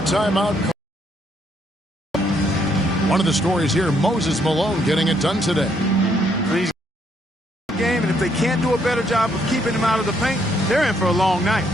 a timeout. One of the stories here, Moses Malone getting it done today. Game, and if they can't do a better job of keeping him out of the paint, they're in for a long night.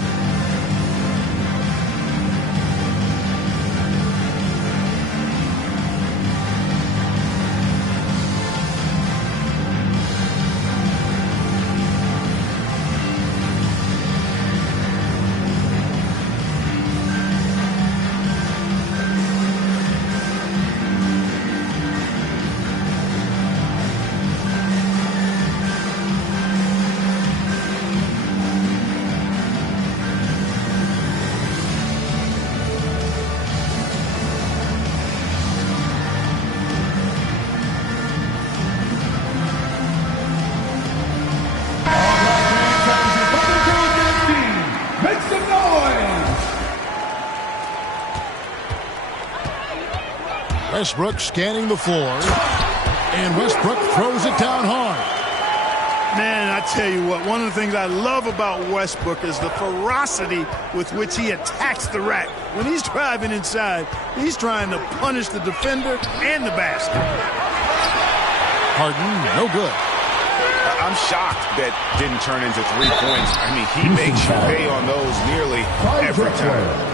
Westbrook scanning the floor, and Westbrook throws it down hard. Man, I tell you what, one of the things I love about Westbrook is the ferocity with which he attacks the rack. When he's driving inside, he's trying to punish the defender and the basket. Harden, no good. I'm shocked that didn't turn into 3 points. I mean, he makes you pay on those nearly every time.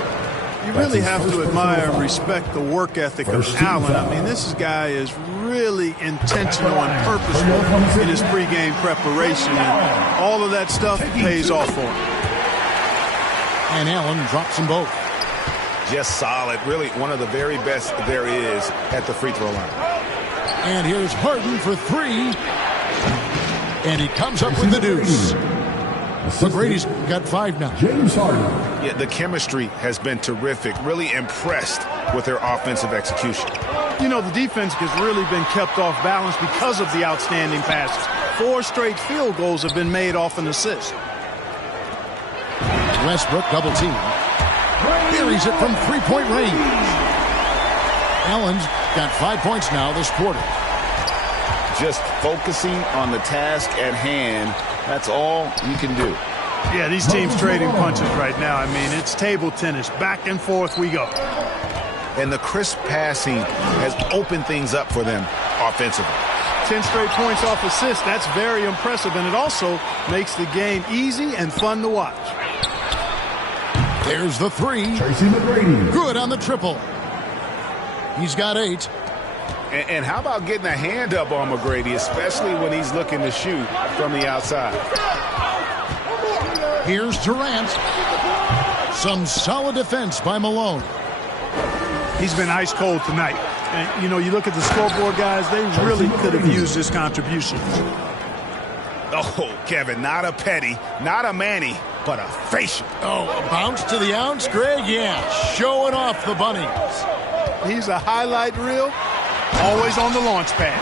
You really have to admire and respect the work ethic of Allen. I mean, this guy is really intentional and purposeful in his pregame preparation, and all of that stuff pays off for him. And Allen drops them both. Just solid. Really one of the very best there is at the free throw line. And here's Harden for three. And he comes up with the deuce. McGrady's got 5 now. James Harden. Yeah, the chemistry has been terrific. Really impressed with their offensive execution. You know, the defense has really been kept off balance because of the outstanding passes. 4 straight field goals have been made off an assist. Westbrook double team. Buries it from 3-point range. Allen's got 5 points now this quarter. Just focusing on the task at hand. That's all you can do. Yeah, these teams trading punches right now. I mean, it's table tennis. Back and forth we go. And the crisp passing has opened things up for them offensively. 10 straight points off assists. That's very impressive, and it also makes the game easy and fun to watch. There's the three. Tracy McGrady. Good on the triple. He's got 8. And how about getting a hand up on McGrady, especially when he's looking to shoot from the outside? Here's Durant. Some solid defense by Malone. He's been ice cold tonight. And, you know, you look at the scoreboard, guys, they really could have used his contribution. Oh, Kevin, not a petty, not a Manny, but a facial. Oh, a bounce to the ounce, Greg? Yeah, showing off the bunnies. He's a highlight reel. Always on the launch pad.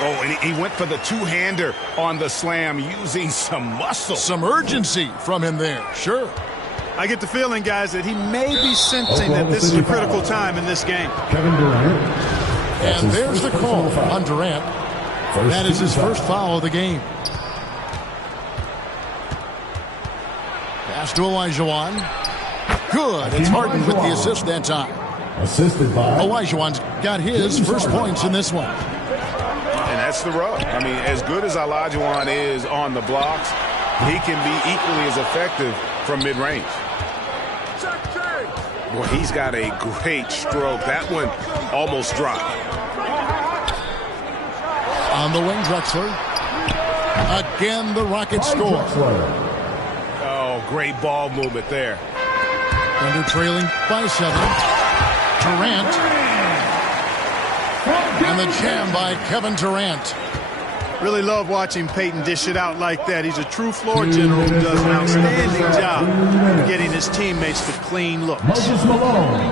Oh, and he went for the two-hander on the slam using some muscle. Some urgency from him there, sure. I get the feeling, guys, that he may be sensing that this is a critical time in this game. Kevin Durant. And there's the call on Durant. That is his first foul of the game. Pass to Olajuwon. Good. It's Harden with the assist that time. Assisted by Olajuwon's got his first points in this one. And that's the rub. I mean, as good as Olajuwon is on the blocks, he can be equally as effective from mid-range. Boy, he's got a great stroke. That one almost dropped. On the wing, Drexler. Again, the Rockets score. Oh, great ball movement there. Thunder trailing by 7. Durant. And the jam by Kevin Durant. Really love watching Peyton dish it out like that. He's a true floor general who does an outstanding job of getting his teammates to clean looks.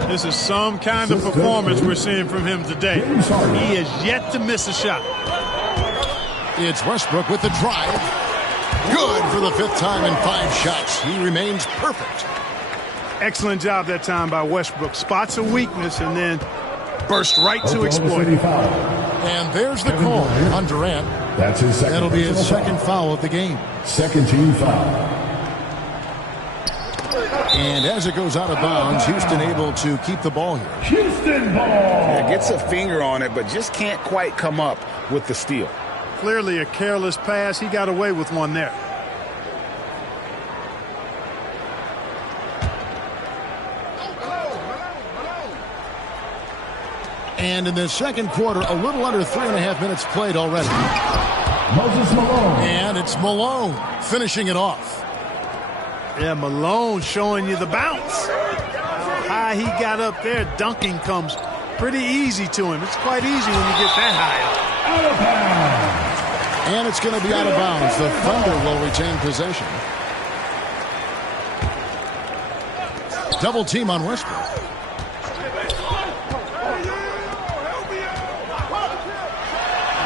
This is some kind of performance we're seeing from him today. He has yet to miss a shot. It's Westbrook with the drive. Good for the 5th time in 5 shots. He remains perfect. Excellent job that time by Westbrook. Spots a weakness and then burst right to exploit it. And there's the call on Durant. That's his second. That'll be his second foul of the game. Second team foul. And as it goes out of bounds, Houston able to keep the ball here. Houston ball. Yeah, gets a finger on it, but just can't quite come up with the steal. Clearly a careless pass. He got away with one there. And in the second quarter, a little under 3.5 minutes played already. Moses Malone. And it's Malone finishing it off. Yeah, Malone showing you the bounce. How high he got up there, dunking comes pretty easy to him. It's quite easy when you get that high up. Out of bounds. And it's going to be out of bounds. The Thunder will retain possession. Double team on Westbrook.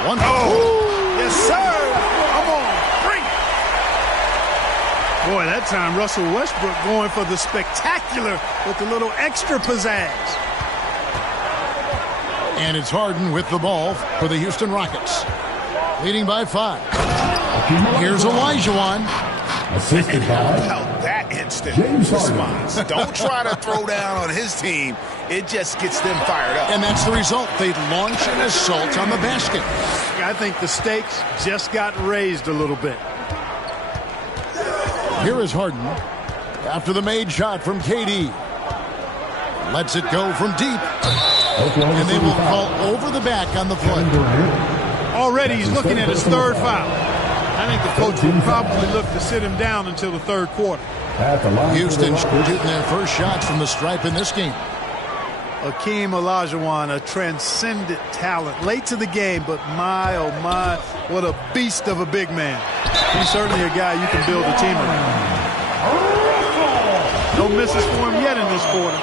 One. Oh, yes, sir. Come on, bring it. Boy, that time Russell Westbrook going for the spectacular with the little extra pizzazz. And it's Harden with the ball for the Houston Rockets. Leading by 5. Here's Olajuwon. Assisted by About that instant James response. Don't try to throw down on his team. It just gets them fired up. And that's the result. They launch an assault on the basket. I think the stakes just got raised a little bit. Here is Harden after the made shot from KD. Lets it go from deep. And they will call over the back on the play. Already he's looking at his third foul. I think the coach will probably look to sit him down until the third quarter. Houston shooting their first shots from the stripe in this game. Hakeem Olajuwon, a transcendent talent. Late to the game, but my, oh my, what a beast of a big man. He's certainly a guy you can build a team around. No misses for him yet in this quarter.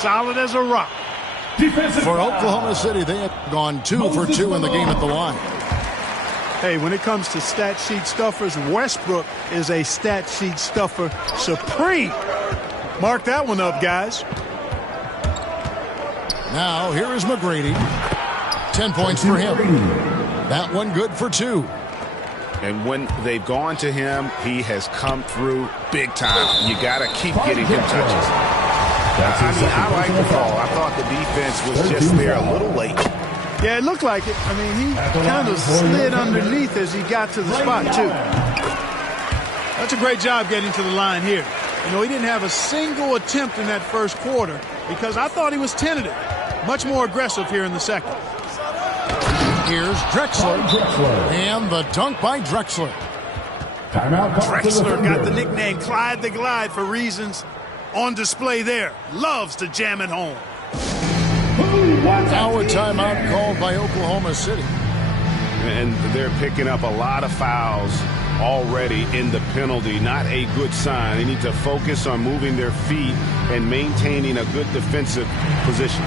Solid as a rock. For Oklahoma City, they have gone 2 for 2 in the game at the line. Hey, when it comes to stat sheet stuffers, Westbrook is a stat sheet stuffer supreme. Mark that one up, guys. Now, here is McGrady. 10 points for him. That one good for 2. And when they've gone to him, he has come through big time. You got to keep getting him touches. I like the call. I thought the defense was just there a little late. Yeah, it looked like it. I mean, he kind of slid underneath as he got to the spot, too. That's a great job getting to the line here. You know, he didn't have a single attempt in that first quarter because I thought he was tentative. Much more aggressive here in the second. Here's Drexler. And the dunk by Drexler. Drexler got the nickname Clyde the Glide for reasons on display there. Loves to jam it home. Now a timeout called by Oklahoma City. And they're picking up a lot of fouls already in the penalty. Not a good sign. They need to focus on moving their feet and maintaining a good defensive position.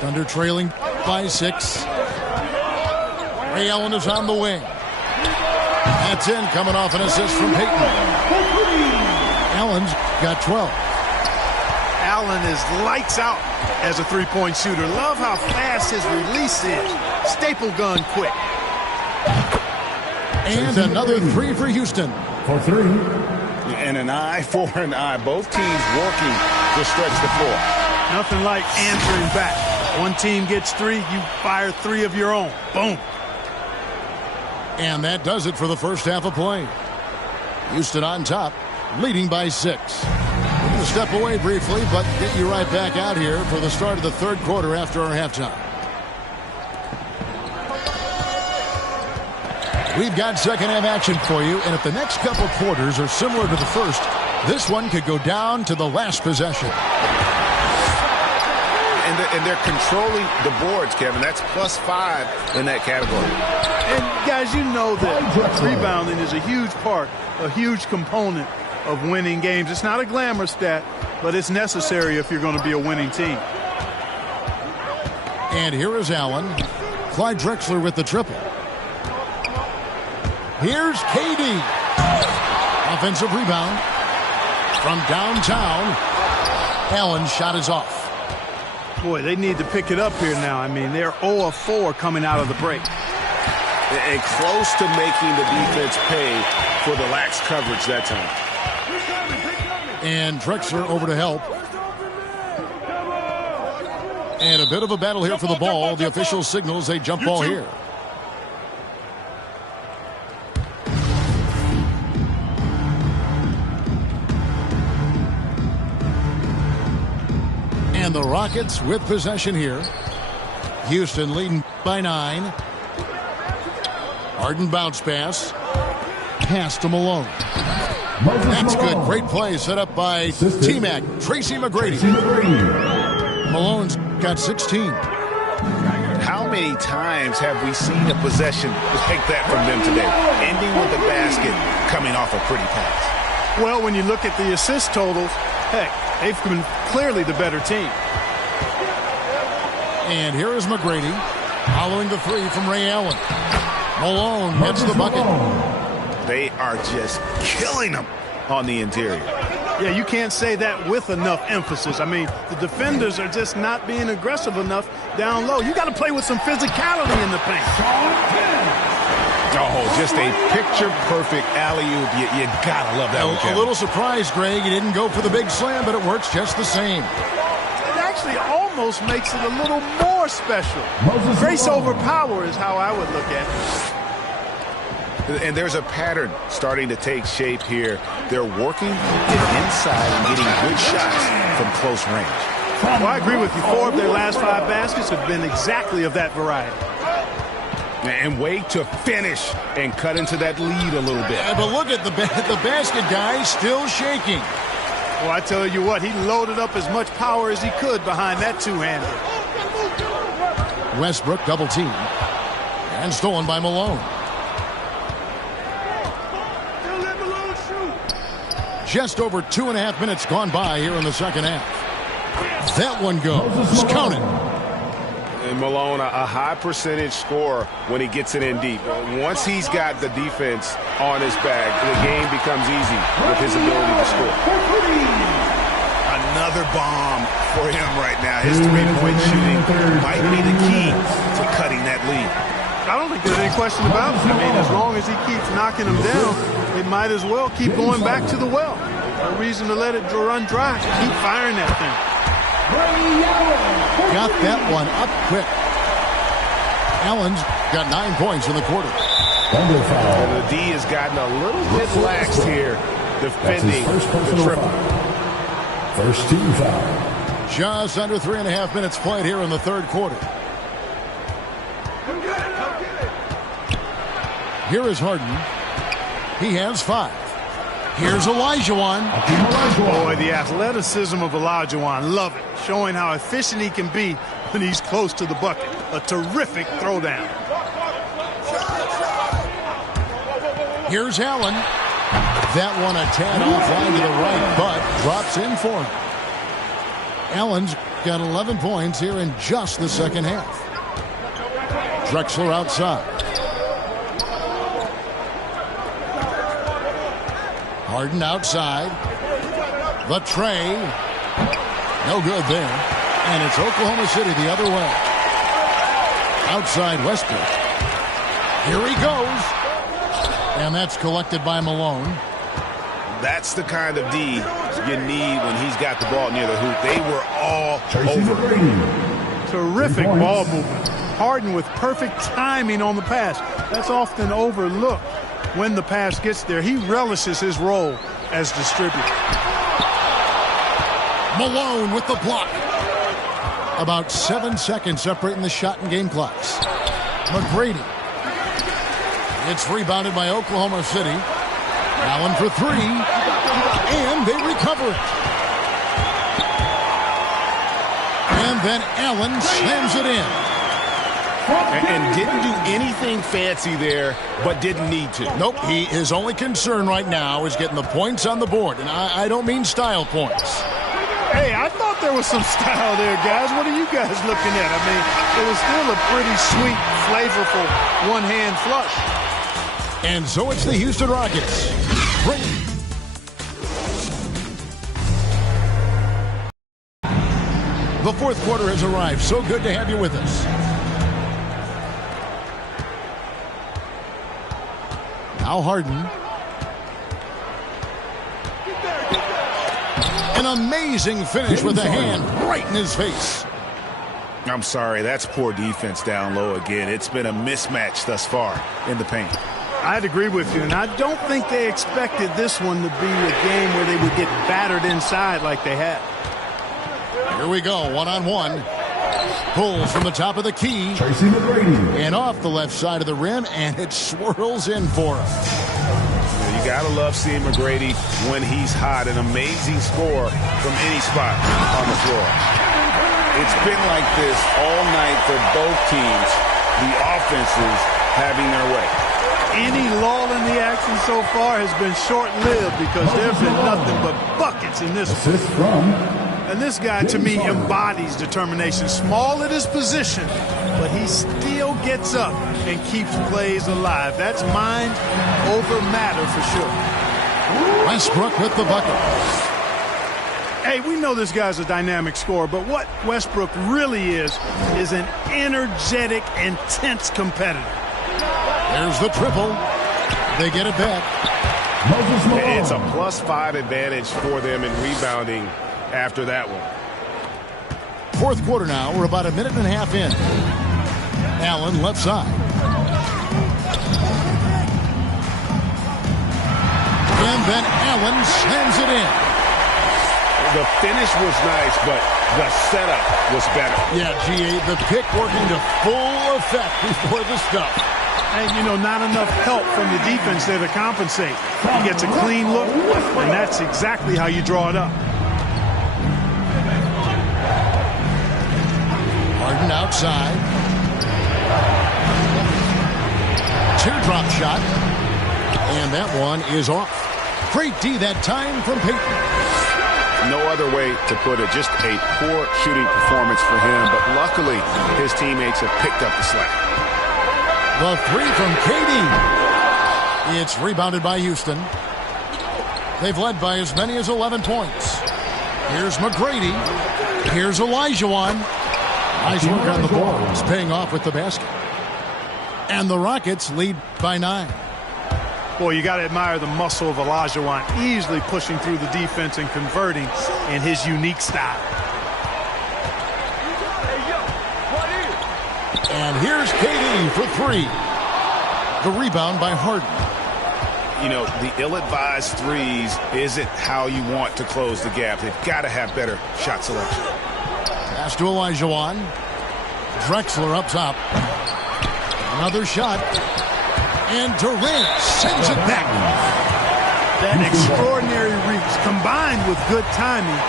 Thunder trailing by 6. Ray Allen is on the wing. That's in, coming off an assist from Payton. Allen's got 12. Allen is lights out as a three-point shooter. Love how fast his release is. Staple gun quick. And another 3 for Houston. For 3. And an eye for an eye. Both teams working to stretch the floor. Nothing like answering back. One team gets 3, you fire 3 of your own. Boom. And that does it for the first half of play. Houston on top, leading by 6. We're going to step away briefly, but get you right back out here for the start of the third quarter after our halftime. We've got second half action for you, and if the next couple quarters are similar to the first, this one could go down to the last possession. And they're controlling the boards, Kevin. That's +5 in that category. And, guys, you know that rebounding is a huge part, a huge component of winning games. It's not a glamour stat, but it's necessary if you're going to be a winning team. And here is Allen. Clyde Drexler with the triple. Here's KD. Offensive rebound from downtown. Allen's shot is off. Boy, they need to pick it up here now. I mean, they're 0 of 4 coming out of the break. And close to making the defense pay for the lax coverage that time. And Drexler over to help. And a bit of a battle here for the ball. The official signals a jump ball here. And the Rockets with possession here. Houston leading by 9. Harden bounce pass. Pass to Malone. That's good. Great play set up by T-Mac. Tracy McGrady. Malone's got 16. How many times have we seen a possession like that from them today? Ending with a basket coming off a pretty pass. Well, when you look at the assist totals, heck, they've been clearly the better team. And here is McGrady following the 3 from Ray Allen. Malone gets the bucket. They are just killing them on the interior. Yeah, you can't say that with enough emphasis. I mean, the defenders are just not being aggressive enough down low. You got to play with some physicality in the paint. Oh, just a picture-perfect alley-oop. You got to love that one, A little surprised, Greg. He didn't go for the big slam, but it works just the same. It actually almost makes it a little more special. Grace over power is how I would look at it. And there's a pattern starting to take shape here. They're working to get inside and getting good shots from close range. Well, I agree with you. 4 of their last 5 baskets have been exactly of that variety. And way to finish and cut into that lead a little bit. Yeah, but look at the basket guy still shaking. Well, I tell you what, he loaded up as much power as he could behind that two-hander. Westbrook double team. And stolen by Malone. Just over 2.5 minutes gone by here in the second half. That one goes. Count it. And Malone, a high percentage scorer when he gets it in deep. Once he's got the defense on his back, the game becomes easy with his ability to score. Another bomb for him right now. His three-point shooting might be the key to cutting that lead. I don't think there's any question about it. I mean, as long as he keeps knocking them down, they might as well keep going back to the well. No reason to let it run dry. Keep firing that thing. Got that one up quick. Allen's got 9 points in the quarter. And the D has gotten a little bit lax here, defending the triple. First team foul. Just under 3.5 minutes played here in the third quarter. Here is Harden. He has 5. Here's Olajuwon. Boy, the athleticism of Olajuwon. Love it. Showing how efficient he can be when he's close to the bucket. A terrific throwdown. Here's Allen. That one a tad offline to the right, but drops in for him. Allen's got 11 points here in just the second half. Drexler outside. Harden outside. The tray. No good there. And it's Oklahoma City the other way. Outside Westbrook. Here he goes. And that's collected by Malone. That's the kind of D you need when he's got the ball near the hoop. They were all over. Terrific ball movement. Harden with perfect timing on the pass. That's often overlooked. When the pass gets there, he relishes his role as distributor. Malone with the block. About 7 seconds separating the shot and game clocks. McGrady. It's rebounded by Oklahoma City. Allen for 3. And they recover it. And then Allen slams it in. And didn't do anything fancy there, but didn't need to. Nope, his only concern right now is getting the points on the board. And I don't mean style points. Hey, I thought there was some style there, guys. What are you guys looking at? I mean, it was still a pretty sweet, flavorful one-hand flush. And so it's the Houston Rockets. The fourth quarter has arrived. So good to have you with us. Now Harden. An amazing finish with a hand right in his face. I'm sorry, that's poor defense down low again. It's been a mismatch thus far in the paint. I'd agree with you, and I don't think they expected this one to be a game where they would get battered inside like they had. Here we go, one-on-one. Pulls from the top of the key. And off the left side of the rim, and it swirls in for him. You gotta love seeing McGrady when he's hot. An amazing score from any spot on the floor. It's been like this all night for both teams. The offenses having their way. Any lull in the action so far has been short-lived because there's been nothing but buckets in this one. And this guy, to me, embodies determination. Small at his position, but he still gets up and keeps plays alive. That's mind over matter for sure. Westbrook with the bucket. Hey, we know this guy's a dynamic scorer, but what Westbrook really is an energetic, intense competitor. There's the triple. They get it back. It's a +5 advantage for them in rebounding after that one. Fourth quarter now. We're about a minute and a half in. Allen left side. And then Allen slams it in. The finish was nice, but the setup was better. Yeah, GA, the pick working to full effect before the stuff. And, you know, not enough help from the defense there to compensate. He gets a clean look, and that's exactly how you draw it up. Harden outside. Teardrop shot. And that one is off. Great D that time from Payton. No other way to put it. Just a poor shooting performance for him. But luckily, his teammates have picked up the slack. The three from KD. It's rebounded by Houston. They've led by as many as 11 points. Here's McGrady. Here's Olajuwon. Nice work on the ball. It's paying off with the basket. And the Rockets lead by 9. Boy, you got to admire the muscle of Olajuwon, easily pushing through the defense and converting in his unique style. And here's KD for 3. The rebound by Harden. You know, the ill-advised threes isn't how you want to close the gap. They've got to have better shot selection. Pass to Olajuwon. Drexler up top. Another shot. And Durant sends it back. That extraordinary reach combined with good timing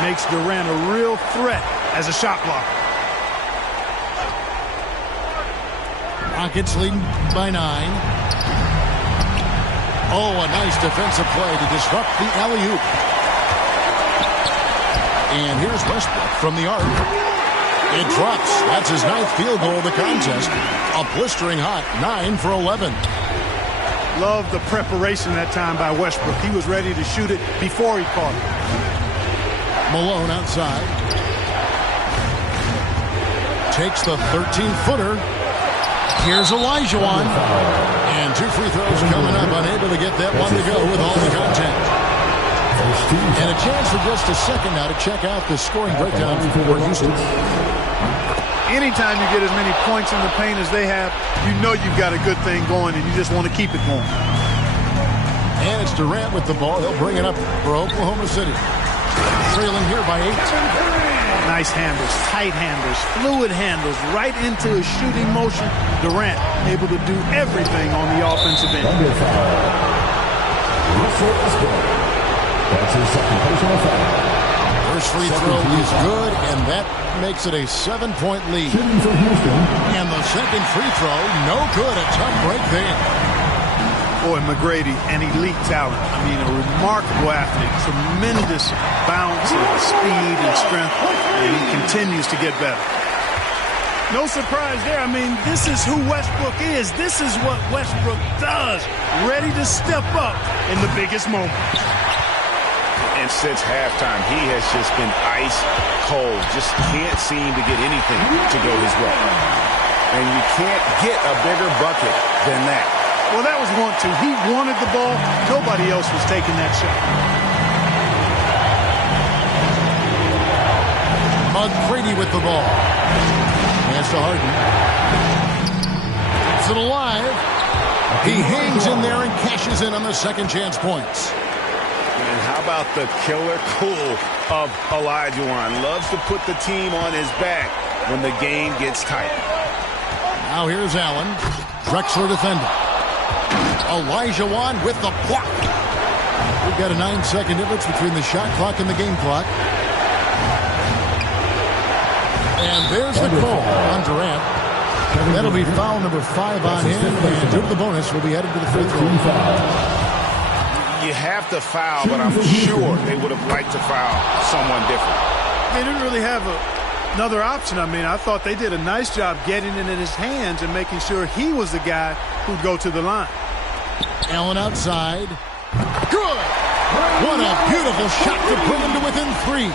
makes Durant a real threat as a shot blocker. Rockets leading by 9. Oh, a nice defensive play to disrupt the alley-oop. And here's Westbrook from the arc. It drops. That's his 9th field goal of the contest. A blistering hot 9 for 11. Love the preparation that time by Westbrook. He was ready to shoot it before he caught it. Malone outside. Takes the 13-footer. Here's Olajuwon. And 2 free throws coming up. Unable to get that one to go with all the contact. And a chance for just a second now to check out the scoring breakdown for Houston. Anytime you get as many points in the paint as they have, you know you've got a good thing going and you just want to keep it going. And it's Durant with the ball. He'll bring it up for Oklahoma City. Trailing here by 8. Nice handles, tight handles, fluid handles, right into his shooting motion. Durant able to do everything on the offensive end. That's his second personal foul. First free throw is good, and that makes it a 7-point lead. Shooting for Houston. And the second free throw, no good. A tough break there. Boy, McGrady, an elite talent. I mean, a remarkable athlete. Tremendous bounce and speed and strength. And he continues to get better. No surprise there. I mean, this is who Westbrook is. This is what Westbrook does. Ready to step up in the biggest moment. And since halftime, he has just been ice cold. Just can't seem to get anything to go his way. And you can't get a bigger bucket than that. Well, that was 1-2. He wanted the ball. Nobody else was taking that shot. McGrady with the ball. Pass to Harden. Keeps it alive. He hangs in there and cashes in on the second chance points. And how about the killer cool of Olajuwon? Loves to put the team on his back when the game gets tight. Now here's Allen. Drexler defending. Olajuwon with the block. We've got a 9-second difference between the shot clock and the game clock. And there's the call on Durant. That'll be foul number 5 on him. And due to the bonus, will be headed to the free throw. You have to foul, but I'm sure they would have liked to foul someone different. They didn't really have another option. I mean, I thought they did a nice job getting it in his hands and making sure he was the guy who'd go to the line. Allen outside. Good! What a beautiful shot to bring him to within 3.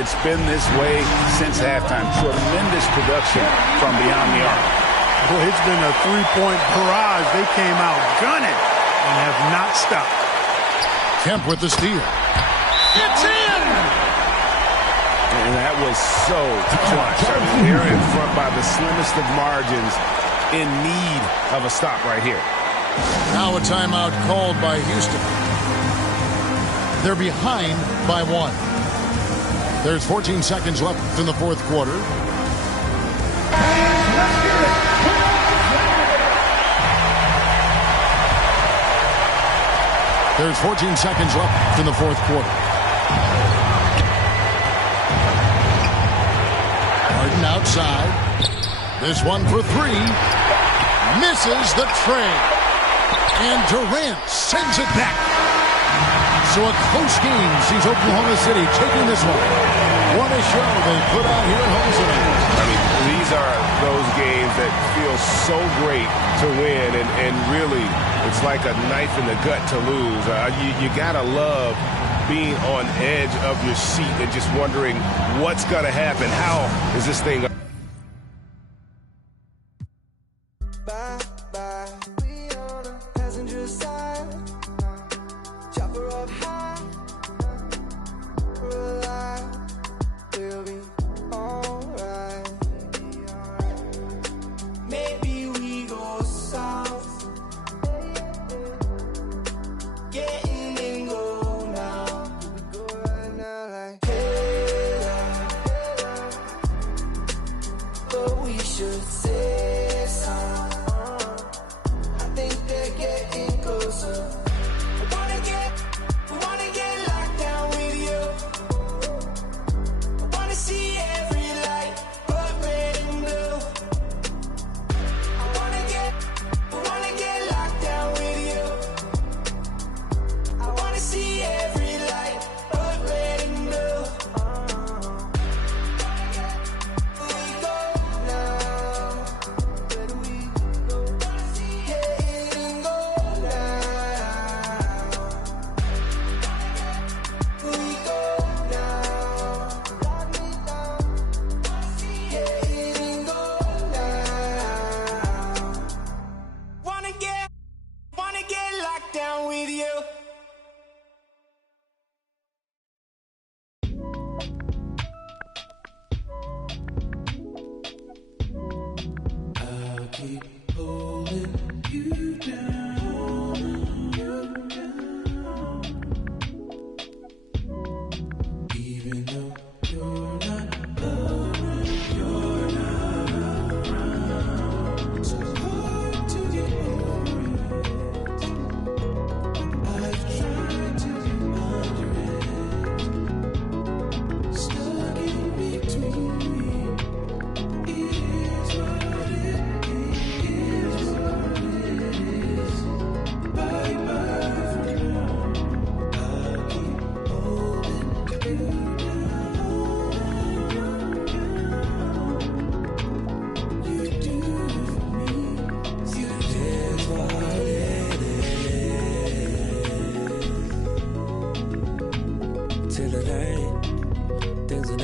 It's been this way since halftime. Tremendous production from beyond the arc. Boy, it's been a three-point barrage. They came out gunning and have not stopped. Kemp with the steal. It's in! And that was so clutch. I mean, they're in front by the slimmest of margins, in need of a stop right here. Now a timeout called by Houston. They're behind by 1. There's 14 seconds left in the fourth quarter. There's 14 seconds left in the fourth quarter. Harden outside. This one for 3. Misses the tray. And Durant sends it back. So a close game sees Oklahoma City taking this one. What a show they put out here at home tonight. I mean, these are those games that feel so great to win, and really, it's like a knife in the gut to lose. You gotta love being on edge of your seat and just wondering what's gonna happen. How is this thing?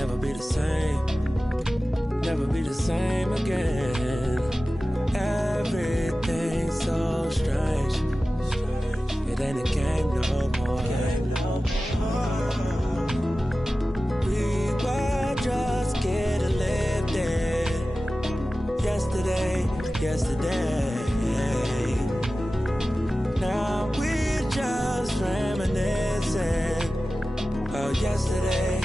never be the same. Never be the same again. Everything's so strange. It ain't a game no more. We were just getting lifted. Yesterday. Now we're just reminiscing. Oh, yesterday.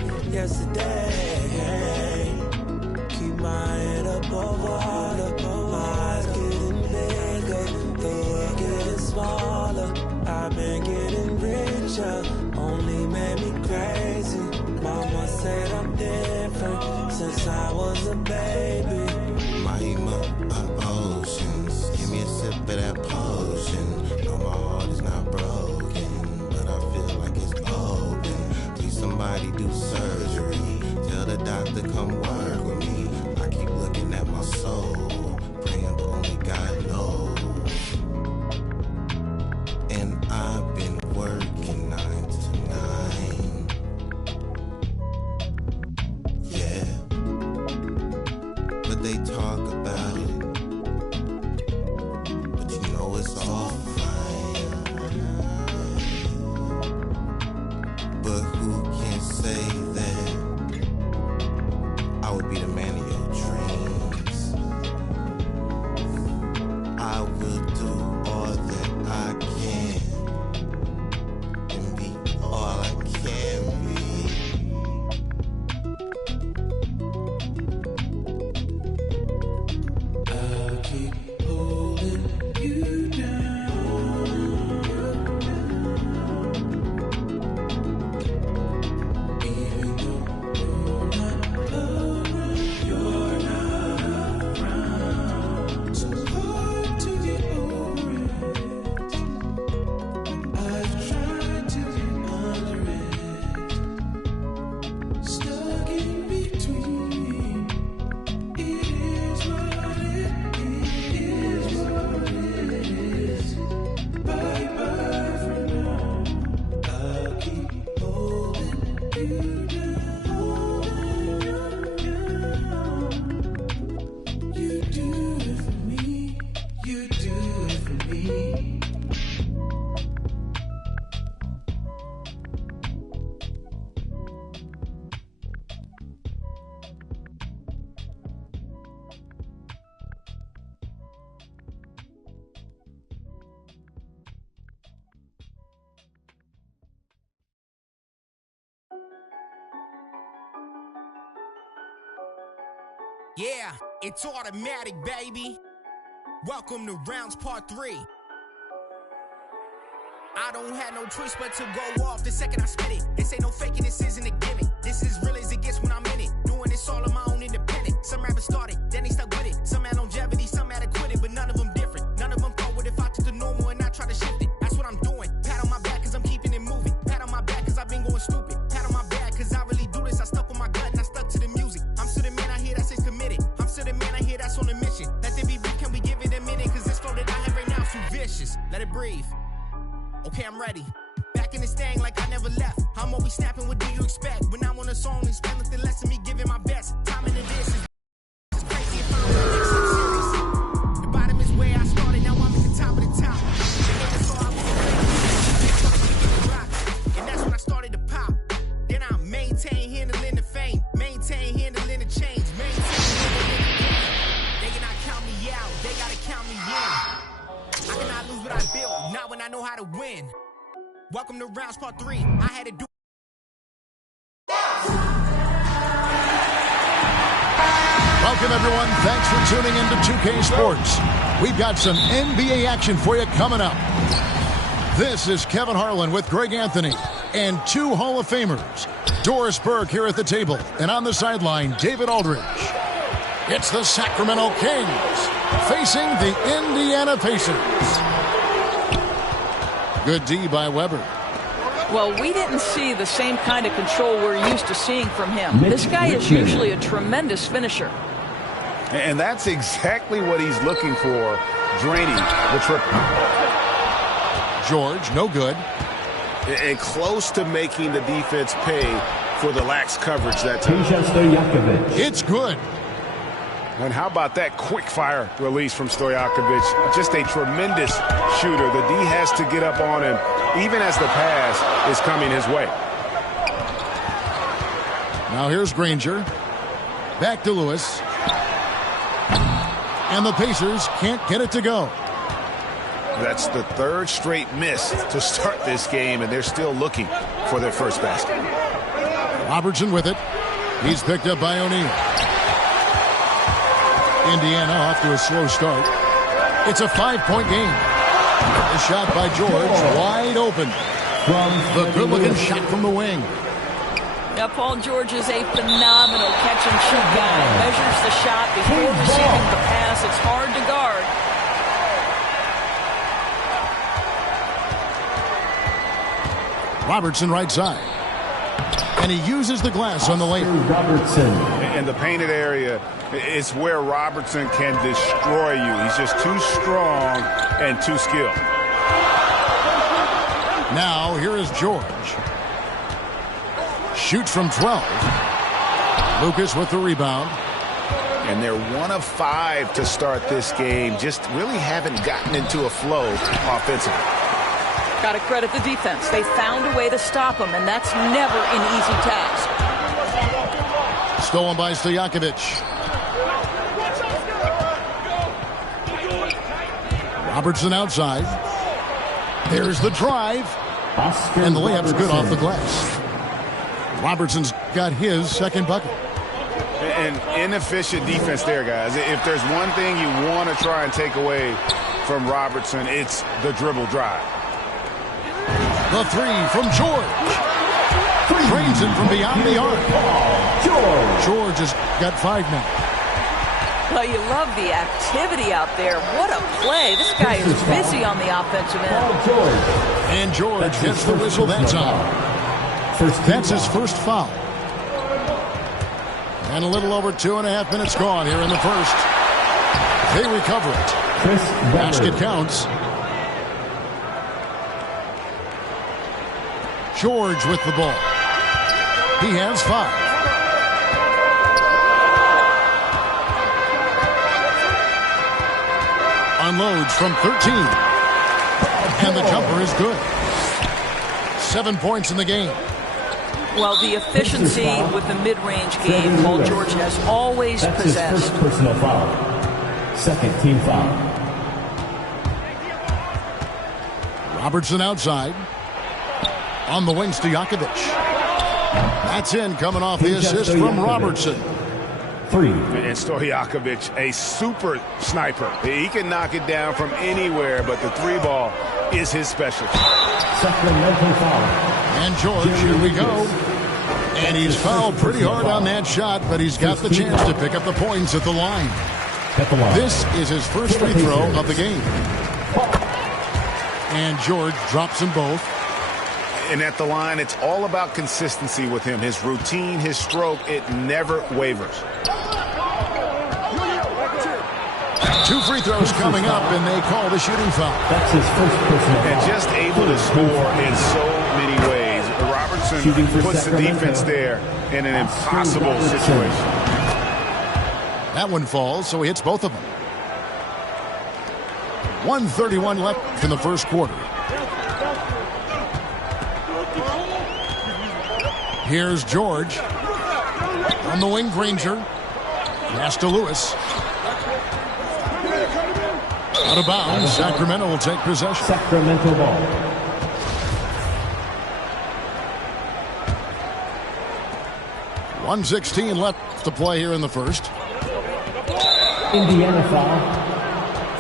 Keep my head up over water. My eyes getting bigger, the world getting smaller. I've been getting richer, only made me crazy. Mama said I'm different since I was a baby. Mahima, oceans, give me a sip of that potion. No, my heart is not broken, but I feel like it's open. Please somebody do surgery. Tell the doctor come work with me. I keep looking at my soul, praying but only God knows. And I've been working 9 to 9. Yeah. But they talk about it. But you know it's all fine. But who can say that I would be the man of your dreams? I will do all that I can and be all I can be. I'll keep holding you down. Even though you're not around. So hard to get over it. I've tried to get under it. Stuck in between. It is what it is. Bye bye for now. I'll keep holding you down. You do it for me. You do it for me. Yeah, it's automatic, baby. Welcome to rounds part 3. I don't have no choice but to go off the second I spit it. This ain't no faking, this isn't a gimmick. This is real as it gets when I'm in it. Doing this all on my own independent. Some rappers started, then they stuck with it. Some had longevity, some had to quit it, but none of them different. None of them thought what if I took the normal and I try to shift it. That's what I'm doing. Pat on my back cause I'm keeping it moving. Pat on my back cause I've been going stupid. Pat on my back cause I really do this. I stuck with my gut and I stuck to the music. I'm still the man I hear that says committed. I'm still the man I hear that's on a mission. Let there be brief, can we give it a minute? Cause this flow that I have right now is too vicious. Let it breathe. Okay, I'm ready. Back in this thing like I never left. I'm always snapping, what do you expect? When I'm on a song, expect nothing less than me giving my best. Time into this is crazy if I don't take it serious. The bottom is where I started, now I'm at the top of the top. They never saw I was rock, and that's when I started to pop. Then I maintain handling the fame, maintain handling the change, maintain handling the game. They cannot count me out, they gotta count me in. I cannot lose what I built, not when I know how to win. Welcome to rounds part 3. I had to do. Welcome, everyone. Thanks for tuning into 2K Sports. We've got some NBA action for you coming up. This is Kevin Harlan with Greg Anthony and 2 Hall of Famers. Doris Burke here at the table, and on the sideline, David Aldridge. It's the Sacramento Kings facing the Indiana Pacers. Good D by Weber. Well, we didn't see the same kind of control we're used to seeing from him. This guy is usually a tremendous finisher. And that's exactly what he's looking for, draining the triple. George, no good. And close to making the defense pay for the lax coverage that time. It's good. And how about that quick fire release from Stojakovic? Just a tremendous shooter. The D has to get up on him even as the pass is coming his way. Now here's Granger. Back to Lewis. And the Pacers can't get it to go. That's the third straight miss to start this game, and they're still looking for their first basket. Robertson with it. He's picked up by O'Neal. Indiana off to a slow start. It's a 5-point game. The shot by George, wide open. The good-looking shot from the wing. Now, Paul George is a phenomenal catch-and-shoot guy. Measures the shot before receiving the pass. It's hard to guard. Robertson right side. And he uses the glass on the lane. Robertson. In the painted area, it's where Robertson can destroy you. He's just too strong and too skilled. Now, here is George. Shoots from 12. Lucas with the rebound. And they're 1 of 5 to start this game. Just really haven't gotten into a flow offensively. Got to credit the defense. They found a way to stop him, and that's never an easy task. Stolen by Stojakovic. Robertson outside. There's the drive. And the layup's good off the glass. Robertson's got his second bucket. An inefficient defense there, guys. If there's one thing you want to try and take away from Robertson, it's the dribble drive. The three from George. Drains it from beyond the arc. George has got 5 now. Well, you love the activity out there. What a play. This guy is busy on the offensive end. And George gets the whistle that time. That's his first foul. And a little over 2.5 minutes gone here in the first. They recover it. Basket counts. George with the ball. He has 5. Unloads from 13. And the jumper is good. 7 points in the game. Well, the efficiency with the mid-range game, Paul George has always possessed. First personal foul. Second team foul. Robertson outside. On the wing, Stojakovic. That's in, coming off the assist from Robertson. 3. And Stojakovic, a super sniper. He can knock it down from anywhere, but the 3 ball is his specialty. Sacramento foul. And George, here we go. And he's fouled pretty hard on that shot, but he's got the chance to pick up the points at the line. This is his first free throw of the game. And George drops them both. And at the line, it's all about consistency with him. His routine, his stroke, it never wavers. 2 free throws coming up, and they call the shooting foul. That's his first personal foul. And just able to score in so many ways. Robertson puts the defense there in an impossible situation. That one falls, so he hits both of them. 1:31 left in the first quarter. Here's George. On the wing, Granger. Pass to Lewis. Out of bounds. Sacramento will take possession. Sacramento ball. .116 left to play here in the first. Indiana foul.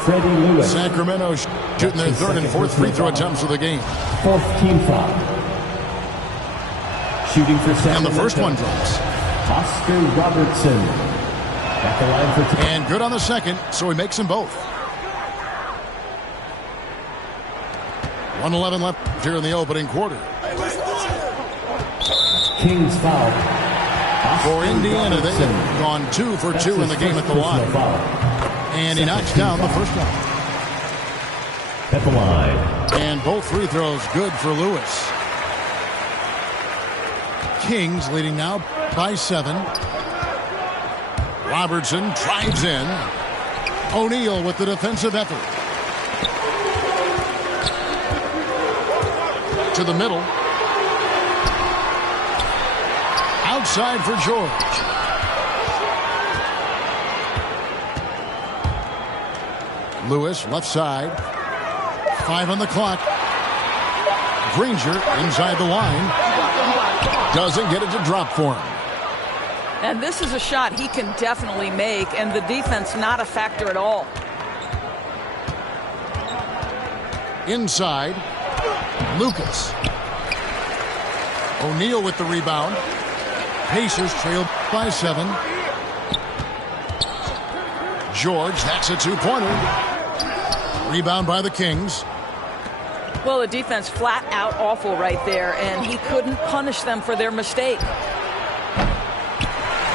Freddie Lewis. Sacramento shooting their third and fourth free throw attempts of the game. 4th team foul. Shooting for Sacramento. And the first one drops. Oscar Robertson. At the line for 10. And good on the second, so he makes them both. 1:11 left here in the opening quarter. Kings foul. For Indiana, they've gone 2 for 2 in the game at the line. And he knocks down the first one. At the line. And both free throws good for Lewis. Kings leading now by 7. Robertson drives in. O'Neal with the defensive effort. To the middle. Outside for George. Lewis left side. 5 on the clock. Granger inside the line. Doesn't get it to drop for him. And this is a shot he can definitely make, and the defense not a factor at all. Inside. Lucas. O'Neal with the rebound. Pacers trail by 7. George, that's a 2-pointer. Rebound by the Kings. Well, the defense flat out awful right there, and he couldn't punish them for their mistake.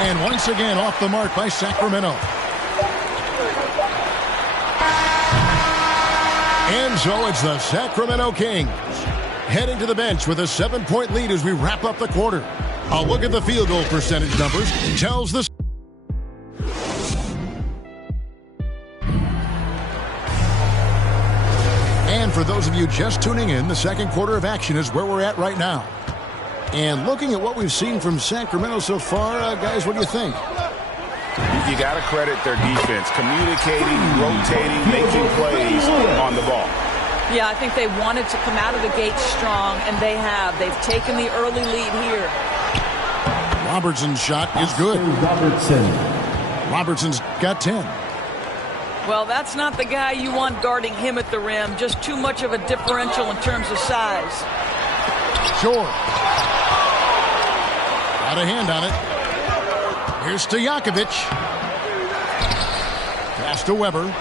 And once again off the mark by Sacramento. And so it's the Sacramento Kings heading to the bench with a 7-point lead as we wrap up the quarter. A look at the field goal percentage numbers tells the... And for those of you just tuning in, the second quarter of action is where we're at right now. And looking at what we've seen from Sacramento so far, guys, what do you think? You got to credit their defense, communicating, rotating, making plays on the ball. Yeah, I think they wanted to come out of the gate strong, and they have. They've taken the early lead here. Robertson's shot is good. Robertson's got 10. Well, that's not the guy you want guarding him at the rim. Just too much of a differential in terms of size. George. Got a hand on it. Here's Stojakovic. Pass to Weber.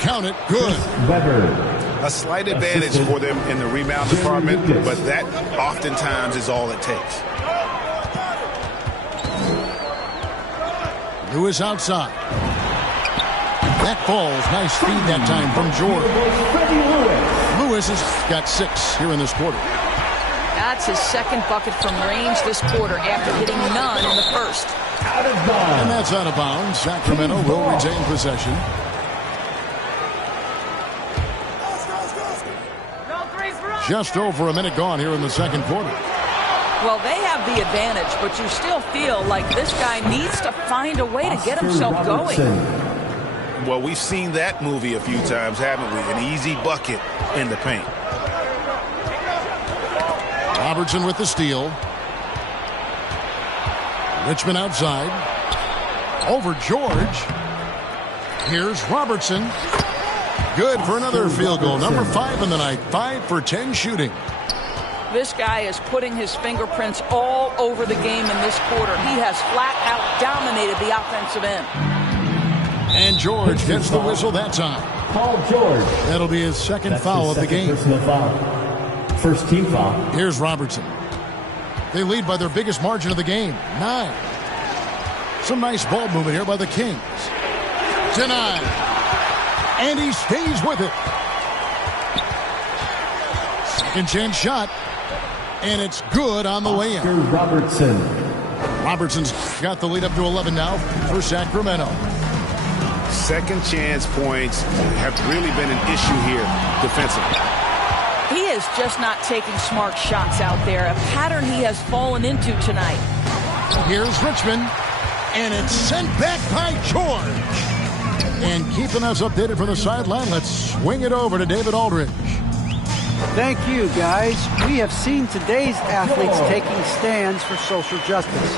Count it. Good. A slight advantage for them in the rebound department, but that oftentimes is all it takes. Lewis outside. That falls. Nice feed that time from George. Lewis has got 6 here in this quarter. That's his second bucket from range this quarter after hitting none in the first. And that's out of bounds. Sacramento will retain possession. Just over a minute gone here in the second quarter. Well, they have the advantage, but you still feel like this guy needs to find a way to get himself going. Well, we've seen that movie a few times, haven't we? An easy bucket in the paint. Robertson with the steal. Richmond outside. Over George. Here's Robertson. Good for another field goal. Number 5 in the night. 5 for 10 shooting. This guy is putting his fingerprints all over the game in this quarter. He has flat out dominated the offensive end. And George gets the whistle that time. Paul George. That'll be his second foul of the game. First team foul. Here's Robertson. They lead by their biggest margin of the game, 9. Some nice ball movement here by the Kings. Denied. And he stays with it. Second chance shot. And it's good on the way in. Robertson's got the lead up to 11 now for Sacramento. Second chance points have really been an issue here defensively. He is just not taking smart shots out there, a pattern he has fallen into tonight. Here's Richmond, and it's sent back by George. And keeping us updated from the sideline, let's swing it over to David Aldridge. Thank you, guys. We have seen today's athletes taking stands for social justice.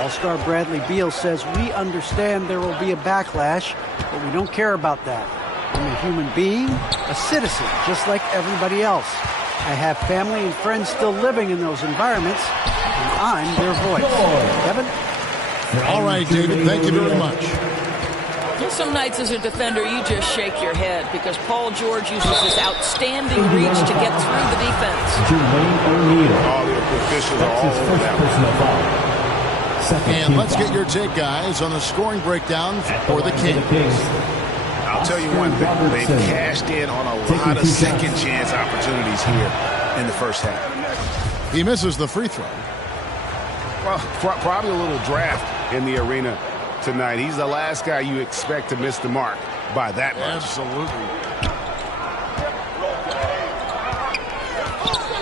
All-star Bradley Beal says, we understand there will be a backlash, but we don't care about that. I'm a human being, a citizen, just like everybody else. I have family and friends still living in those environments, and I'm their voice. Kevin? All right, David, thank you very much. Some nights as a defender, you just shake your head because Paul George uses his outstanding reach to get through the defense. All the officials are all over that. And let's get your take, guys, on the scoring breakdown for the Kings. I'll tell you one thing. They've cashed in on a lot of second chance opportunities here in the first half. He misses the free throw. Probably a little draft in the arena tonight. He's the last guy you expect to miss the mark by that much. Absolutely.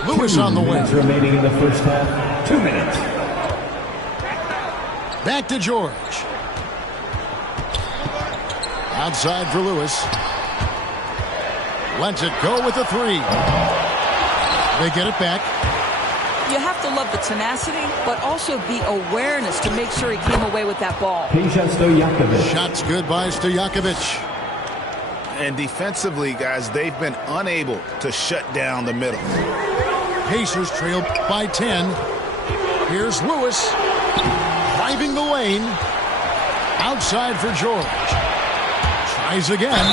Lewis on the wing. Remaining in the first half, 2 minutes. Back to George. Outside for Lewis. Lets it go with a three. They get it back. You have to love the tenacity, but also the awareness to make sure he came away with that ball. Shots good by Stojakovic. And defensively, guys, they've been unable to shut down the middle. Pacers trail by 10. Here's Lewis. Driving the lane. Outside for George. Tries again.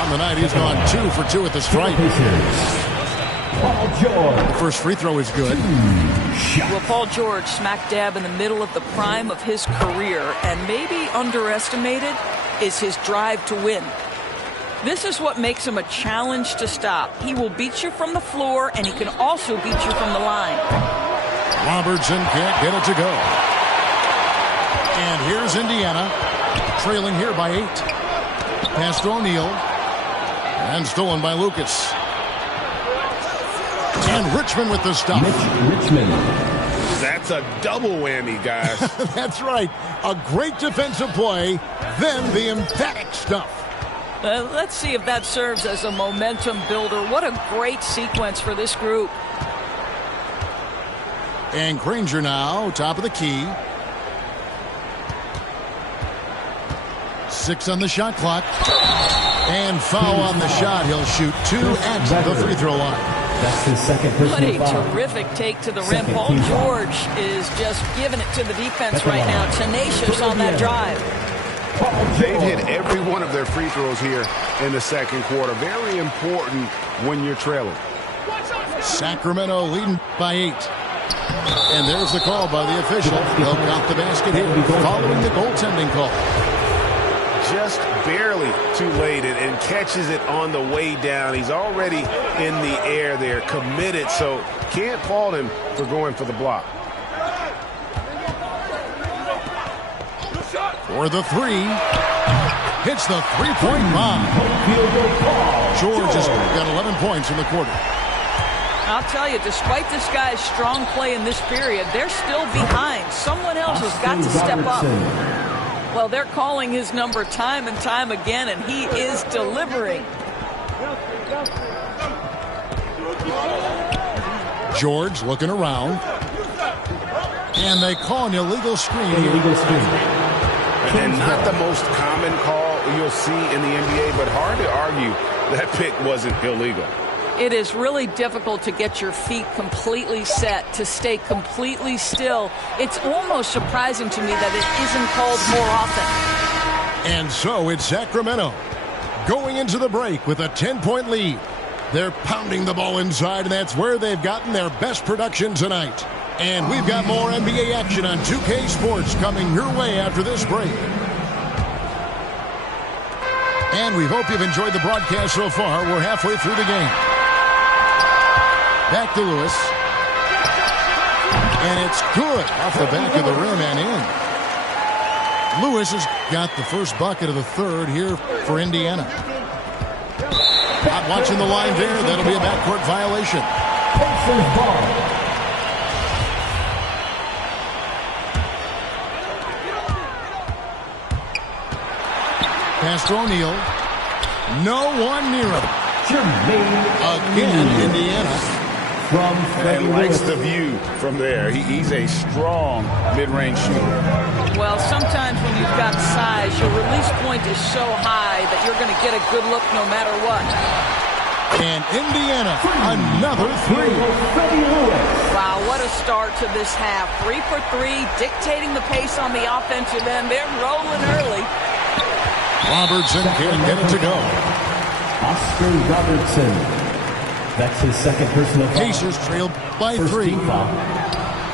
On the night, he's gone 2 for 2 at the stripe. The first free throw is good. Well, Paul George smack dab in the middle of the prime of his career, and maybe underestimated is his drive to win. This is what makes him a challenge to stop. He will beat you from the floor, and he can also beat you from the line. Robertson can't get it to go. And here's Indiana, trailing here by 8. Pass to O'Neal. And stolen by Lucas. And Richmond with the stop. Richmond. That's a double whammy, guys. That's right. A great defensive play, then the emphatic stuff. Let's see if that serves as a momentum builder. What a great sequence for this group. And Granger now, top of the key. 6 on the shot clock. And foul on the shot. He'll shoot 2 at the free throw line. That's his second personal What a foul. terrific take to the rim. Paul George is just giving it to the defense right now. Tenacious on that drive. They've hit every one of their free throws here in the second quarter. Very important when you're trailing. Sacramento leading by 8. And there's the call by the official. They'll count the basket here following the goaltending call. Just barely too late and catches it on the way down. He's already in the air there, committed, so can't fault him for going for the block. For the three. Hits the three-point bomb. George has got 11 points in the quarter. I'll tell you, despite this guy's strong play in this period, they're still behind. Someone else has got to step up. Well, they're calling his number time and time again, and he is delivering. George looking around. And they call an illegal screen. And not the most common call you'll see in the NBA, but hard to argue that pick wasn't illegal. It is really difficult to get your feet completely set, to stay completely still. It's almost surprising to me that it isn't called more often. And so it's Sacramento going into the break with a 10-point lead. They're pounding the ball inside, and that's where they've gotten their best production tonight. And we've got more NBA action on 2K Sports coming your way after this break. And we hope you've enjoyed the broadcast so far. We're halfway through the game. Back to Lewis. And it's good off the back of the rim and in. Lewis has got the first bucket of the third here for Indiana. Not watching the line there. That'll be a backcourt violation. Pass to O'Neal. No one near him. Again, Indiana. And likes the view from there. He's a strong mid-range shooter. Well, sometimes when you've got size, your release point is so high that you're going to get a good look no matter what. And Indiana, another three. Wow, what a start to this half. 3 for 3, dictating the pace on the offensive end. They're rolling early. Robertson can't get it to go. Oscar Robertson. That's his second personal foul. Pacers trailed by 3.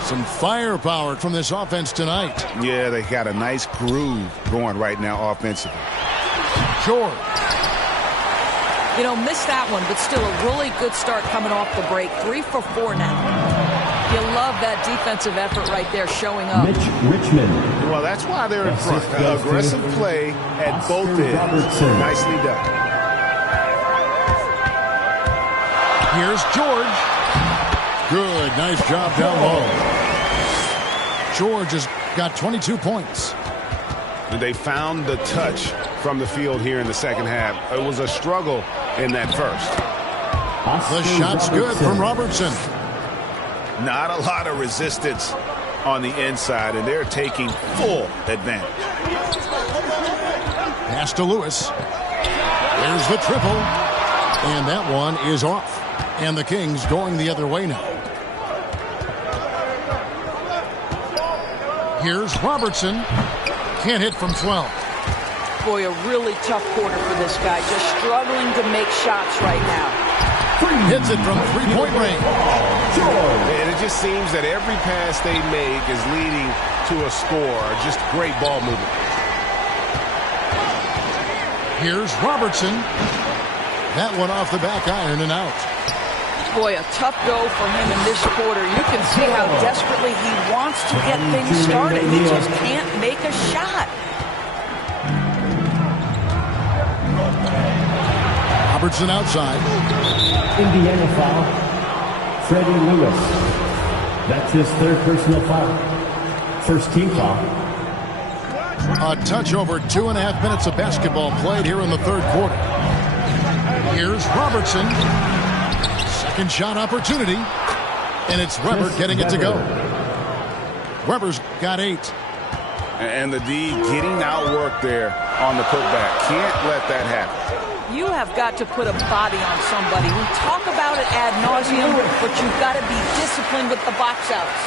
Some firepower from this offense tonight. Yeah, they got a nice groove going right now offensively. George. You know, missed that one, but still a really good start coming off the break. 3 for 4 now. You love love that defensive effort right there showing up. Mitch Richmond. Well, that's why they're in front. Aggressive play at both ends. Nicely done. Here's George. Good, nice job down low. George has got 22 points. They found the touch from the field here in the second half. It was a struggle in that first. The shot's good from Robertson. Not a lot of resistance on the inside, and they're taking full advantage. Pass to Lewis. There's the triple. And that one is off. And the Kings going the other way now. Here's Robertson. Can't hit from 12. Boy, a really tough quarter for this guy. Just struggling to make shots right now. Hits it from three-point range. And it just seems that every pass they make is leading to a score. Just great ball movement. Here's Robertson. That one off the back iron and out. Boy, a tough go for him in this quarter. You can see how desperately he wants to get things started. He just can't make a shot. Robertson outside. Indiana foul. Freddie Lewis. That's his third personal foul. First team foul. A touch over 2.5 minutes of basketball played here in the third quarter. Here's Robertson. Second shot opportunity. And it's Weber getting it to go. Weber's got 8. And the D getting outworked there on the putback. Can't let that happen. You have got to put a body on somebody. We talk about it ad nauseum, but you've got to be disciplined with the box outs.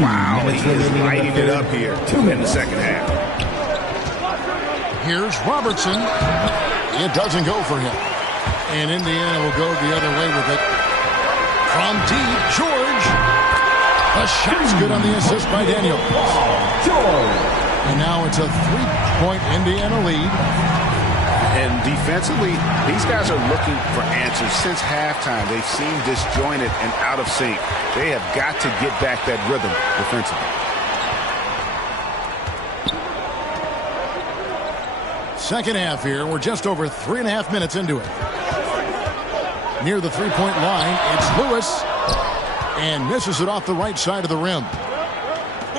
Wow, he is lighting it up here in the second half. Here's Robertson. It doesn't go for him. And Indiana will go the other way with it. From deep, George. The shot's good on the assist by Daniel. And now it's a 3-point Indiana lead. And defensively, these guys are looking for answers since halftime. They've seemed disjointed and out of sync. They have got to get back that rhythm defensively. Second half here. We're just over 3.5 minutes into it. Near the three-point line, it's Lewis. And misses it off the right side of the rim.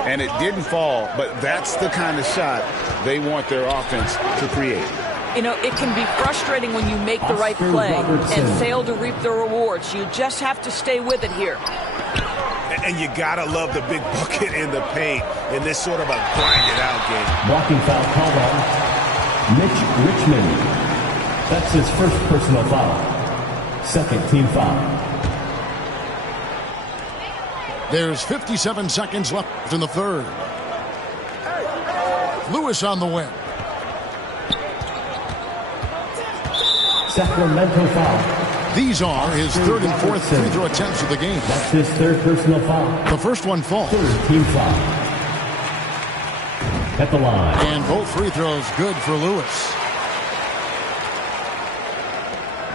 And it didn't fall, but that's the kind of shot they want their offense to create. You know, it can be frustrating when you make the right play and fail to reap the rewards. You just have to stay with it here. And you gotta love the big bucket in the paint in this sort of a grind-it-out game. Blocking foul called on Mitch Richmond. That's his first personal foul. Second team foul. There's 57 seconds left in the third. Lewis on the win. Sacramento foul. These are his third and fourth free throw attempts of the game. That's his third personal foul. The first one falls. Third team foul. At the line. And both free throws good for Lewis.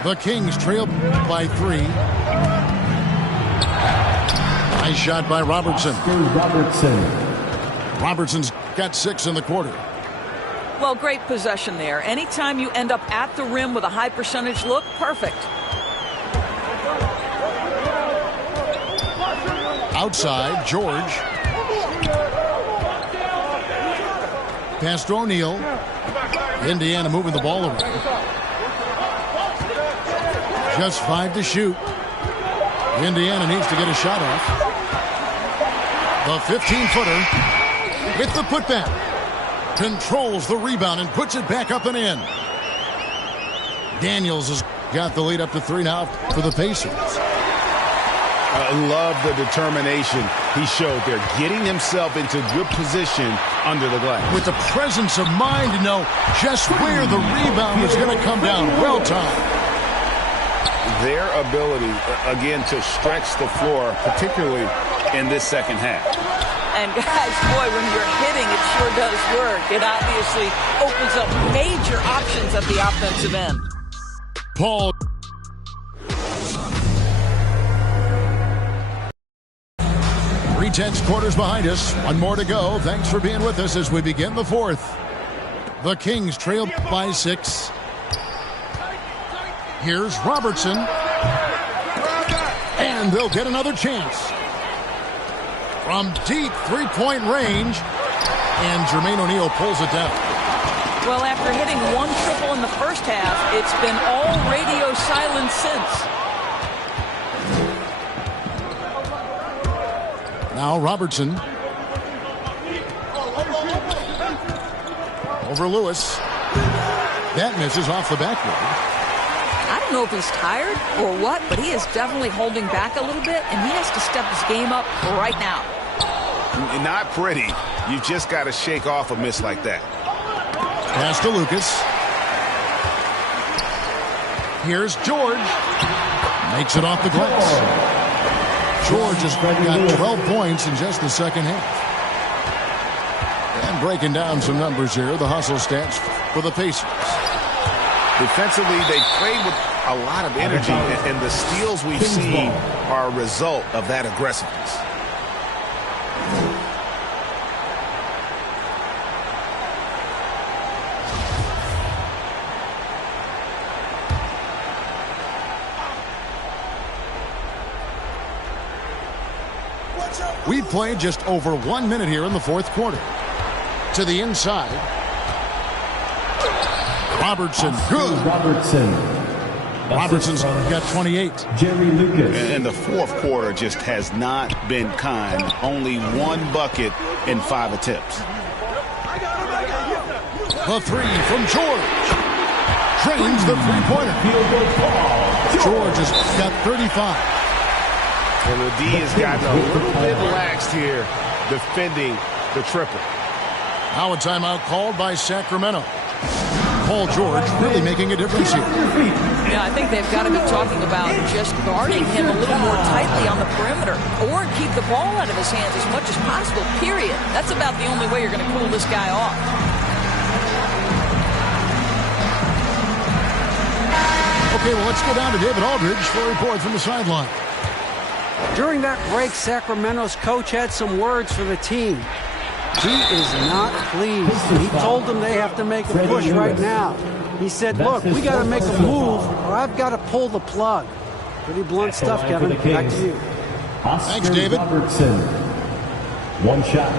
The Kings trail by 3. Nice shot by Robertson. Robertson's got 6 in the quarter. Well, great possession there. Anytime you end up at the rim with a high percentage look, perfect. Outside, George. Pass to O'Neal. Indiana moving the ball around. Just 5 to shoot. Indiana needs to get a shot off. The 15-footer with the putback. Controls the rebound and puts it back up and in. Daniels has got the lead up to 3 now for the Pacers. I love the determination he showed there, getting himself into good position under the glass. With the presence of mind to know just where the rebound was going to come down. Well timed. Their ability, again, to stretch the floor, particularly in this second half. And guys, boy, when you're hitting, it sure does work. It obviously opens up major options at the offensive end. tense quarters behind us. One more to go. Thanks for being with us as we begin the fourth. The Kings trail by 6. Here's Robertson. And they'll get another chance. From deep three-point range. And Jermaine O'Neal pulls it down. Well, after hitting one triple in the first half, it's been all radio silence since. Now Robertson. Over Lewis. That misses off the backboard. I don't know if he's tired or what, but he is definitely holding back a little bit, and he has to step his game up right now. Not pretty. You just got to shake off a miss like that. Pass to Lucas. Here's George. Makes it off the glass. George has got 12 points in just the second half. And breaking down some numbers here, the hustle stats for the Pacers. Defensively, they played with a lot of energy, and the steals we've seen are a result of that aggressiveness. We've played just over 1 minute here in the fourth quarter. To the inside. Robertson, good. Robertson's got 28. Jerry Lucas. And the fourth quarter just has not been kind. Only one bucket in 5 attempts. The three from George. Drains the three-pointer. George has got 35. And the D has gotten a little bit laxed here defending the triple. Now a timeout called by Sacramento. Paul George really making a difference here. Yeah, I think they've got to be talking about just guarding him a little more tightly on the perimeter or keep the ball out of his hands as much as possible, period. That's about the only way you're going to cool this guy off. Okay, well, let's go down to David Aldridge for a report from the sideline. During that break, Sacramento's coach had some words for the team. He is not pleased. He told them they have to make a push right now. He said, look, we got to make a move or I've got to pull the plug. Pretty blunt stuff, Kevin. Back to you. Thanks, David. Robertson. One shot.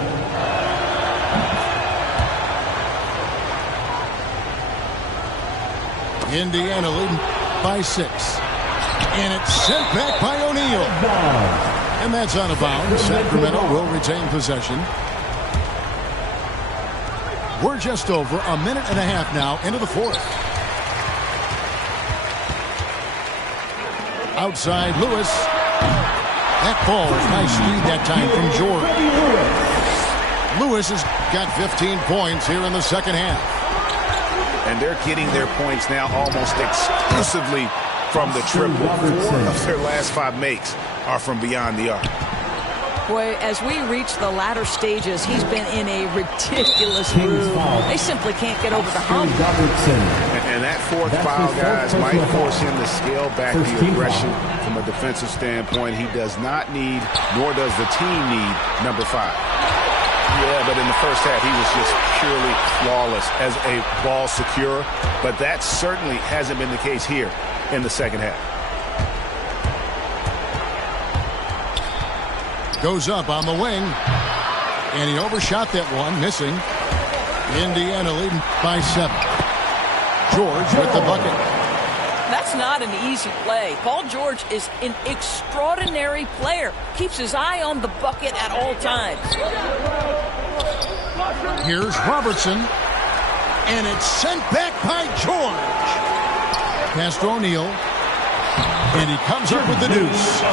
Indiana leading by 6. And it's sent back by O'Neal. And that's out of bounds. Sacramento will retain possession. We're just over a minute and a half now into the fourth. Outside Lewis. That ball is nice lead that time from George. Lewis has got 15 points here in the second half. And they're getting their points now almost exclusively from the triple. 4 of their last 5 makes are from beyond the arc. Boy, as we reach the latter stages, he's been in a ridiculous groove. They simply can't get over the hump. And that fourth foul, guys, might force him to scale back the aggression from a defensive standpoint. He does not need, nor does the team need, number 5. Yeah, but in the first half, he was just purely flawless as a ball securer. But that certainly hasn't been the case here in the second half. Goes up on the wing. And he overshot that one, missing. Indiana leading by 7. George with the bucket. That's not an easy play. Paul George is an extraordinary player. Keeps his eye on the bucket at all times. Here's Robertson. And it's sent back by George. Pass to O'Neal. And he comes up with the deuce.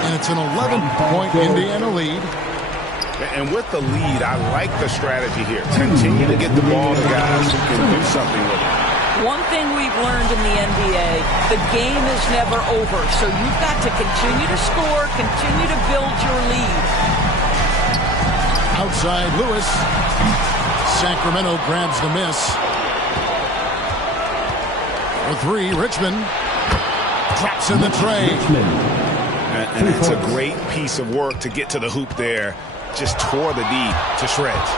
And it's an 11-point Indiana lead. And with the lead, I like the strategy here. Continue to get the ball to guys who can do something with it. One thing we've learned in the NBA, the game is never over. So you've got to continue to score, continue to build your lead. Outside Lewis. Sacramento grabs the miss. For 3, Richmond drops in the tray. And it's a great piece of work to get to the hoop there. Just tore the D to shreds.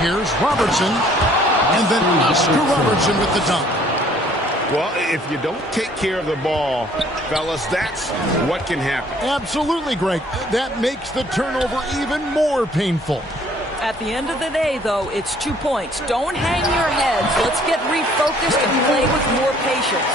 Here's Robertson. And then Oscar Robertson with the dunk. Well, if you don't take care of the ball, fellas, that's what can happen. Absolutely, Greg. That makes the turnover even more painful. At the end of the day, though, it's 2 points. Don't hang your heads. Let's get refocused and play with more patience.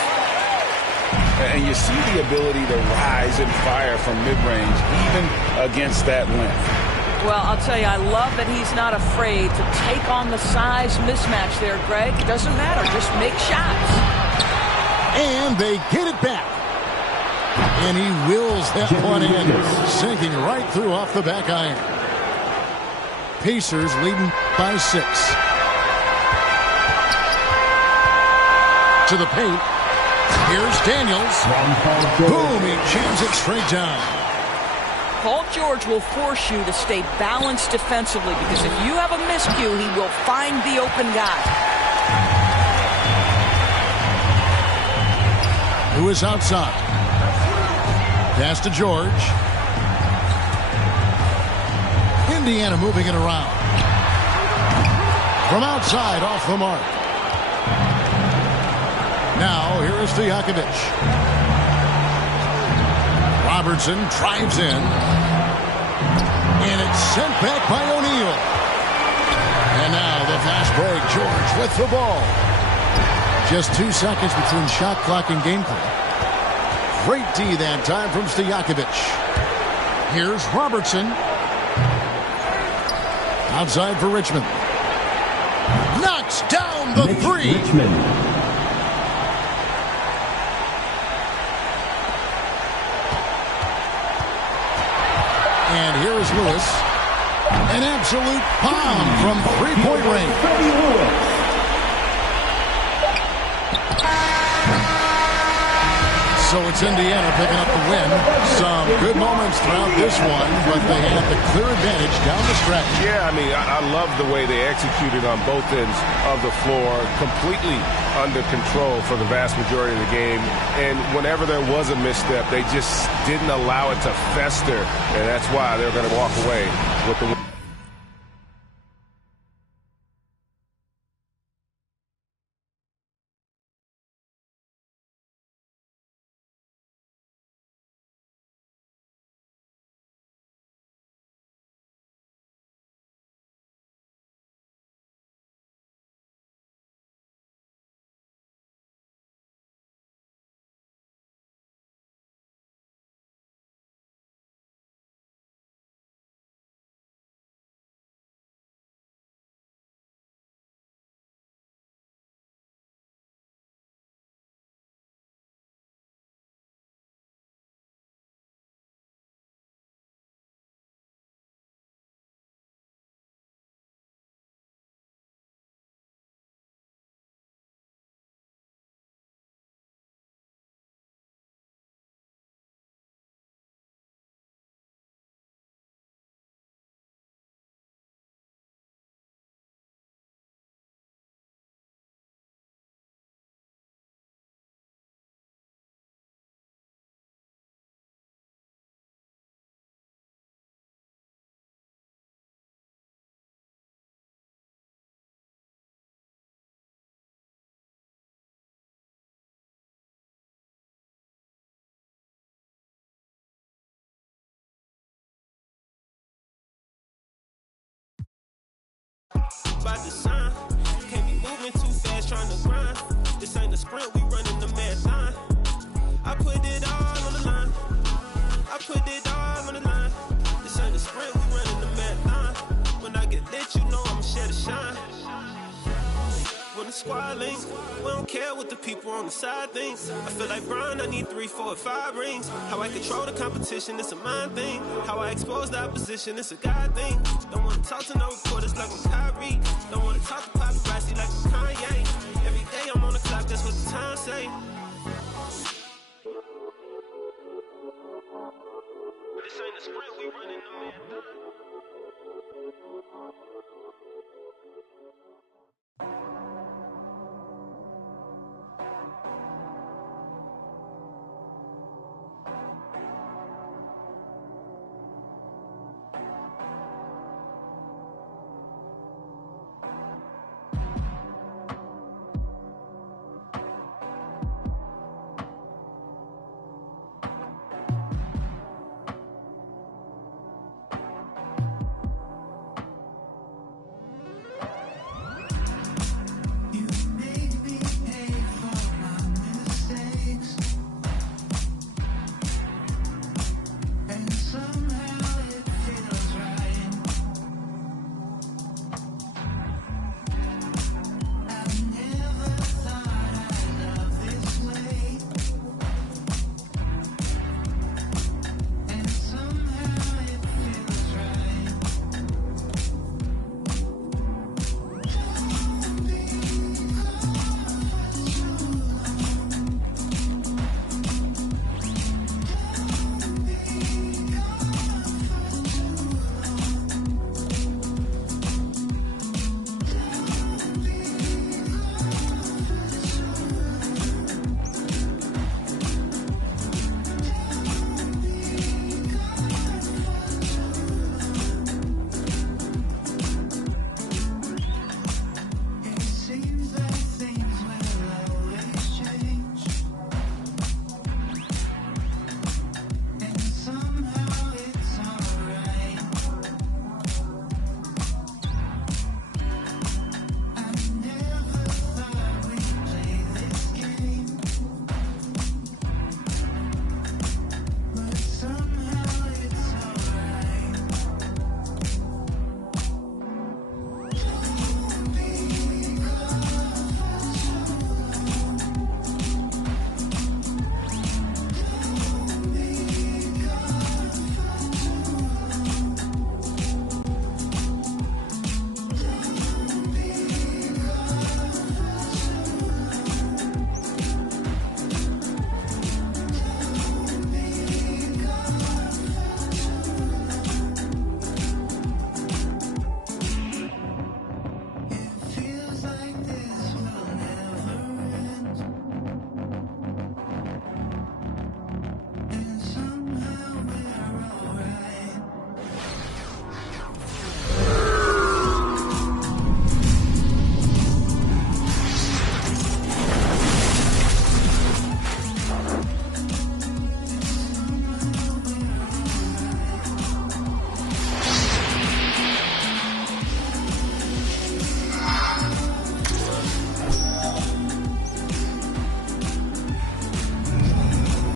And you see the ability to rise and fire from mid-range, even against that length. Well, I'll tell you, I love that he's not afraid to take on the size mismatch there, Greg. Doesn't matter. Just make shots. And they get it back. And he wills that one in, sinking right through off the back iron. Pacers leading by 6. To the paint. Here's Daniels. Boom, he jams it straight down. Paul George will force you to stay balanced defensively because if you have a miscue, he will find the open guy. Who is outside? Pass to George. Indiana moving it around. From outside, off the mark. Now, here is Stojakovic. Robertson drives in. And it's sent back by O'Neal. And now the fast break. George with the ball. Just 2 seconds between shot clock and game clock. Great D that time from Stojakovic. Here's Robertson. Outside for Richmond. Knocks down the three. Richmond. And here is Lewis. An absolute bomb from three-point range. So it's Indiana picking up the win. Some good moments throughout this one, but they had the clear advantage down the stretch. Yeah, I mean, I love the way they executed on both ends of the floor. Completely under control for the vast majority of the game. And whenever there was a misstep, they just didn't allow it to fester. And that's why they're going to walk away with the win. By design, can't be moving too fast trying to grind. This ain't a sprint, we running the marathon. I put it all on the line. I put it all on the line. This ain't a sprint, we running the marathon. When I get lit, you know I'ma share the shine. When the squad links, we don't care what the people on the side think. I feel like Brian, I need 3, 4, 5 rings. How I control the competition, it's a mind thing. How I expose the opposition, it's a God thing. Don't wanna talk to no reporters like I'm Kyrie. Don't